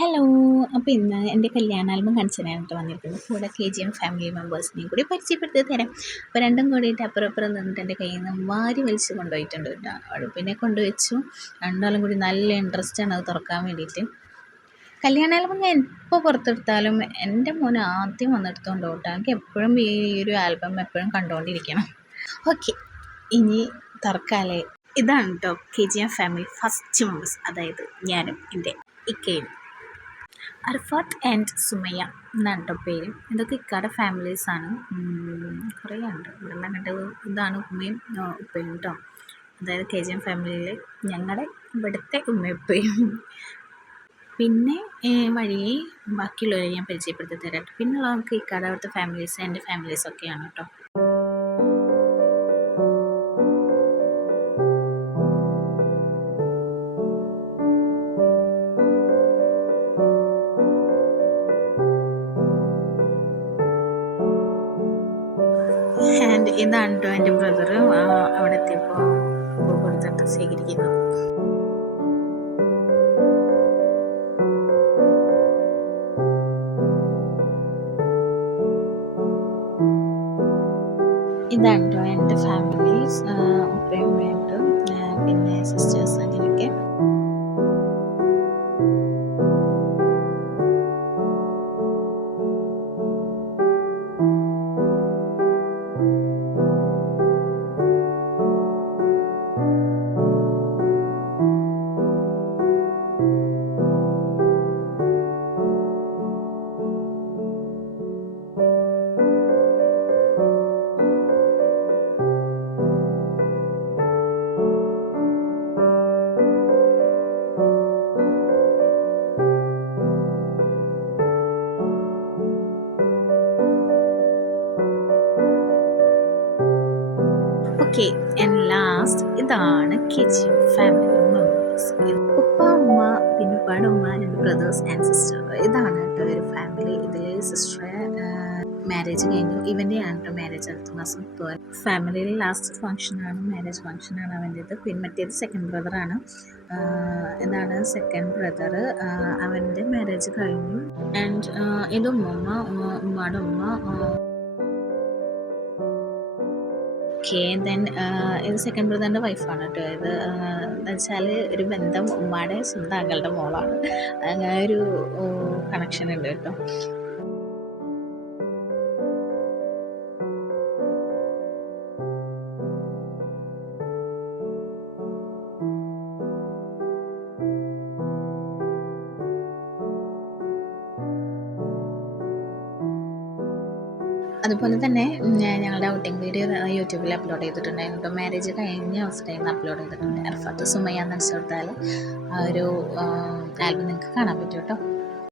Hello. അപ്പോൾ ഇന്ന് എൻ്റെ കല്യാണ ആൽബം കാണിച്ചു തരാനായിട്ട് വന്നിരിക്കുന്നത്. കൂടെ KGM ഫാമിലി മെമ്പേഴ്സിനെയും കൂടി പരിചയപ്പെടുത്തി തരാം. അപ്പോൾ രണ്ടും കൂടിയിട്ട് അപ്പുറം നിന്നിട്ട് എൻ്റെ കയ്യിൽ നിന്ന് വാരി വലിച്ച് കൊണ്ടുപോയിട്ടുണ്ട് കേട്ടോ. അടുപ്പിനെ കൊണ്ടുവച്ചു. രണ്ടാളും കൂടി നല്ല ഇൻട്രസ്റ്റാണ് അത് തുറക്കാൻ വേണ്ടിയിട്ട്. കല്യാണ ആൽബം ഞാൻ എപ്പോൾ പുറത്തെടുത്താലും എൻ്റെ മോൻ ആദ്യം വന്നെടുത്തുകൊണ്ട് പോകട്ടെ. എനിക്ക് എപ്പോഴും ഈ ഒരു ആൽബം എപ്പോഴും കണ്ടുകൊണ്ടിരിക്കണം. ഓക്കെ, ഇനി തുറക്കാലേ. ഇതാണ് കേട്ടോ KGM ഫാമിലി ഫസ്റ്റ് മെമ്പേഴ്സ്, അതായത് ഞാനും എൻ്റെ ഇക്കയും. അർഫാത്ത് ആൻഡ് സുമയ്യ എന്നാണ് കേട്ടോ പേര്. ഇതൊക്കെ ഇക്കാടെ ഫാമിലീസാണ്. കുറേ ഉണ്ട് ഇവിടെ കണ്ടത്. ഇതാണ് ഉമ്മയും ഉപ്പയും കേട്ടോ. അതായത് KGM ഫാമിലിയിൽ ഞങ്ങളുടെ ഇവിടുത്തെ ഉമ്മയും ഉപ്പയും. പിന്നെ വഴിയെ ബാക്കിയുള്ളവരെ ഞാൻ പരിചയപ്പെടുത്തി തരാം. പിന്നെയുള്ള നമുക്ക് ഇക്കാടെ അവിടുത്തെ ഫാമിലീസ് എൻ്റെ ഫാമിലീസൊക്കെയാണ് കേട്ടോ. ആൻഡ് ഇതാണ് കേട്ടോ എൻ്റെ ബ്രദർ അവിടെ എത്തിയപ്പോൾ പൂ കൊടുത്തിട്ട് സ്വീകരിക്കുന്നു. ഇതാണ് കേട്ടോ എൻ്റെ ഫാമിലീസ്, ഉപ്പയും ഉമ്മയുണ്ട്, പിന്നെ സിസ്റ്റേഴ്സ്, അങ്ങനെയൊക്കെ. ഓക്കെ, ആൻഡ് ലാസ്റ്റ് ഇതാണ് KGM ഫാമിലി മെമ്പേഴ്സ്. ഉപ്പ, ഉമ്മ, പിന്നെ ഉപ്പയുടെ ഉമ്മ, രണ്ട് ബ്രദേഴ്സ് ആൻഡ് സിസ്റ്റർ. ഇതാണ് കേട്ടോ ഒരു ഫാമിലി. ഇതിൽ സിസ്റ്ററെ മാരേജ് കഴിഞ്ഞു. ഇവൻ്റെ ആണ് കേട്ടോ മാരേജ് അടുത്ത മാസം. ഫാമിലിയിൽ ലാസ്റ്റ് ഫംഗ്ഷനാണ്, മാരേജ് ഫംഗ്ഷനാണ് അവൻ്റേത്. പിന്നെ മറ്റേത് സെക്കൻഡ് ബ്രദറാണ്. ഇതാണ് സെക്കൻഡ് ബ്രദർ, അവൻ്റെ മാരേജ് കഴിഞ്ഞു. ആൻഡ് ഇത് ഉമ്മയുടെ ഉമ്മ. ഓക്കെ, ദെൻ ഇത് സെക്കൻഡ് ബ്രദറിൻ്റെ വൈഫാണ് കേട്ടോ. ഇത് എന്ന് വെച്ചാൽ ഒരു ബന്ധം, ഉമ്മയുടെ സ്വന്തം ആങ്ങളുടെ മോളാണ്. അങ്ങനെ ഒരു കണക്ഷൻ ഉണ്ട് കേട്ടോ. അതുപോലെ തന്നെ ഞങ്ങളുടെ ഔട്ടിംഗ് വീഡിയോ യൂട്യൂബിൽ അപ്ലോഡ് ചെയ്തിട്ടുണ്ടായിരുന്നു. മാരേജ് കഴിഞ്ഞ അവസ്ഥയിൽ അപ്ലോഡ് ചെയ്തിട്ടുണ്ട്. അർഫാത്ത് സുമയ്യ എന്ന് അടിച്ചു കൊടുത്താൽ ആ ഒരു ആൽബം നിങ്ങൾക്ക് കാണാൻ പറ്റും കേട്ടോ.